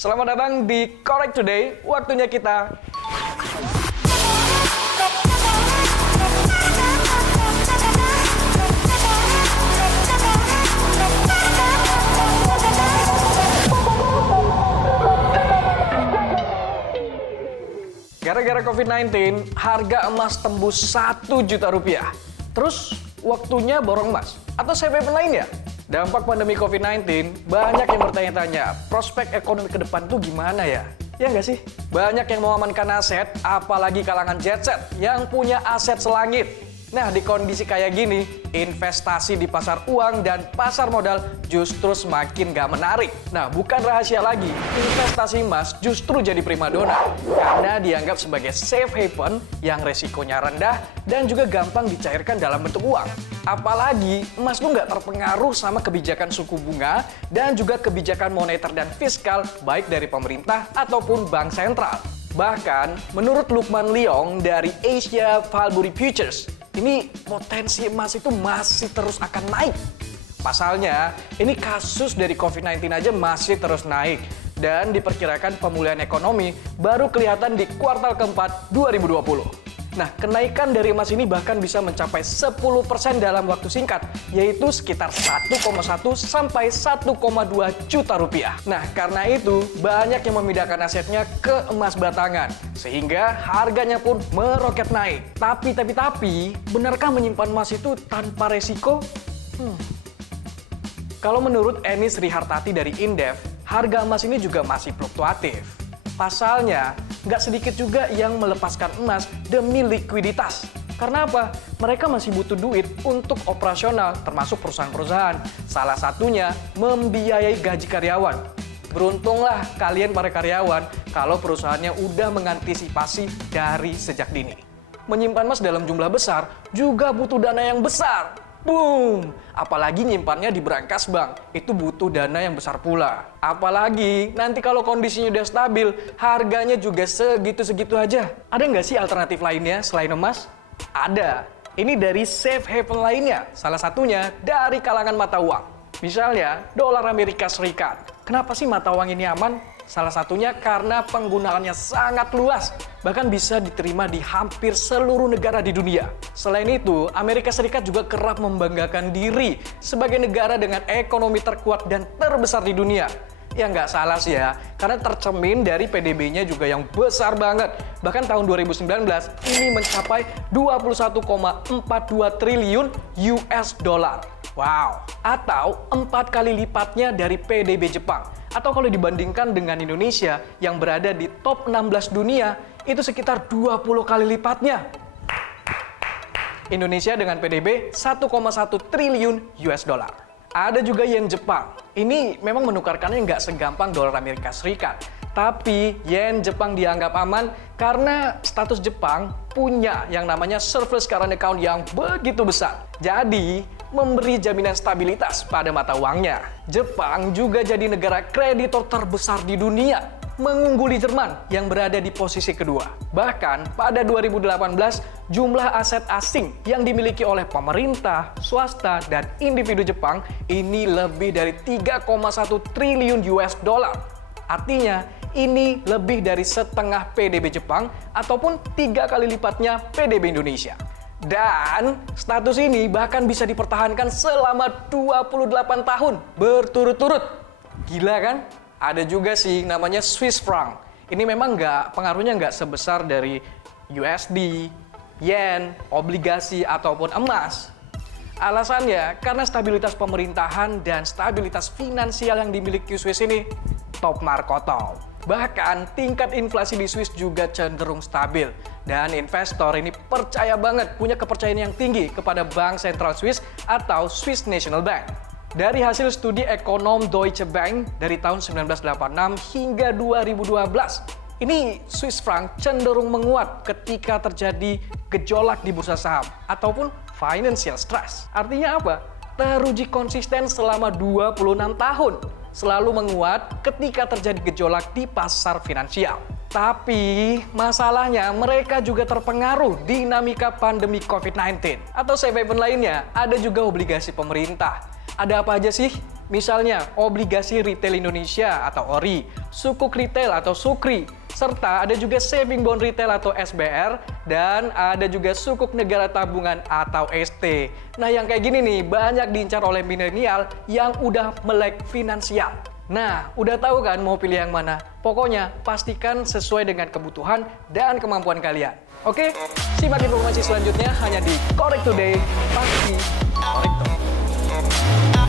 Selamat datang di Correct Today, waktunya kita gara-gara COVID-19, harga emas tembus 1 juta rupiah. Terus, waktunya borong emas atau safe haven lainnya? Dampak pandemi COVID-19, banyak yang bertanya-tanya, prospek ekonomi ke depan tuh gimana ya? Ya nggak sih? Banyak yang mengamankan aset, apalagi kalangan jet set yang punya aset selangit. Nah, di kondisi kayak gini, investasi di pasar uang dan pasar modal justru semakin gak menarik. Nah, bukan rahasia lagi, investasi emas justru jadi primadona karena dianggap sebagai safe haven yang resikonya rendah dan juga gampang dicairkan dalam bentuk uang. Apalagi emas tuh nggak terpengaruh sama kebijakan suku bunga dan juga kebijakan moneter dan fiskal baik dari pemerintah ataupun bank sentral. Bahkan, menurut Lukman Leong dari Asia Valbury Futures, ini potensi emas itu masih terus akan naik. Pasalnya, ini kasus dari COVID-19 aja masih terus naik. Dan diperkirakan pemulihan ekonomi baru kelihatan di kuartal keempat 2020. Nah, kenaikan dari emas ini bahkan bisa mencapai 10% dalam waktu singkat, yaitu sekitar 1,1 sampai 1,2 juta rupiah. Nah, karena itu banyak yang memindahkan asetnya ke emas batangan, sehingga harganya pun meroket naik. Tapi, benarkah menyimpan emas itu tanpa resiko? Kalau menurut Eni Srihartati dari Indef, harga emas ini juga masih fluktuatif. Pasalnya, nggak sedikit juga yang melepaskan emas demi likuiditas. Karena apa? Mereka masih butuh duit untuk operasional, termasuk perusahaan-perusahaan. Salah satunya membiayai gaji karyawan. Beruntunglah kalian para karyawan kalau perusahaannya udah mengantisipasi dari sejak dini. Menyimpan emas dalam jumlah besar juga butuh dana yang besar. Boom! Apalagi nyimpannya di brankas bank, itu butuh dana yang besar pula. Apalagi nanti kalau kondisinya udah stabil, harganya juga segitu-segitu aja. Ada nggak sih alternatif lainnya selain emas? Ada. Ini dari safe haven lainnya, salah satunya dari kalangan mata uang. Misalnya, dolar Amerika Serikat. Kenapa sih mata uang ini aman? Salah satunya karena penggunaannya sangat luas, bahkan bisa diterima di hampir seluruh negara di dunia. Selain itu, Amerika Serikat juga kerap membanggakan diri sebagai negara dengan ekonomi terkuat dan terbesar di dunia. Ya nggak salah sih ya, karena tercermin dari PDB-nya juga yang besar banget. Bahkan tahun 2019 ini mencapai 21,42 triliun US dollar. Wow, atau 4 kali lipatnya dari PDB Jepang. Atau kalau dibandingkan dengan Indonesia yang berada di top 16 dunia, itu sekitar 20 kali lipatnya. Indonesia dengan PDB 1,1 triliun US dollar. Ada juga yen Jepang. Ini memang menukarkannya nggak segampang dolar Amerika Serikat. Tapi yen Jepang dianggap aman karena status Jepang punya yang namanya surplus current account yang begitu besar. Jadi, memberi jaminan stabilitas pada mata uangnya. Jepang juga jadi negara kreditor terbesar di dunia, mengungguli Jerman yang berada di posisi kedua. Bahkan pada 2018, jumlah aset asing yang dimiliki oleh pemerintah, swasta, dan individu Jepang ini lebih dari 3,1 triliun US dollar. Artinya, ini lebih dari setengah PDB Jepang ataupun 3 kali lipatnya PDB Indonesia. Dan status ini bahkan bisa dipertahankan selama 28 tahun berturut-turut. Gila kan? Ada juga sih namanya Swiss franc. Ini memang pengaruhnya nggak sebesar dari USD, yen, obligasi, ataupun emas. Alasannya karena stabilitas pemerintahan dan stabilitas finansial yang dimiliki Swiss ini top markotop. Bahkan tingkat inflasi di Swiss juga cenderung stabil. Dan investor ini percaya banget, punya kepercayaan yang tinggi kepada Bank Sentral Swiss atau Swiss National Bank. Dari hasil studi ekonom Deutsche Bank dari tahun 1986 hingga 2012, ini Swiss franc cenderung menguat ketika terjadi gejolak di bursa saham ataupun financial stress. Artinya apa? Teruji konsisten selama 26 tahun. Selalu menguat ketika terjadi gejolak di pasar finansial. Tapi masalahnya mereka juga terpengaruh dinamika pandemi COVID-19. Atau safe haven lainnya, ada juga obligasi pemerintah. Ada apa aja sih? Misalnya obligasi retail Indonesia atau ORI, sukuk retail atau SUKRI, serta ada juga saving bond retail atau SBR, dan ada juga sukuk negara tabungan atau ST. Nah yang kayak gini nih banyak diincar oleh milenial yang udah melek finansial. Nah, udah tahu kan mau pilih yang mana? Pokoknya pastikan sesuai dengan kebutuhan dan kemampuan kalian. Oke, simak informasi selanjutnya hanya di Korek Today, pasti Korek Today.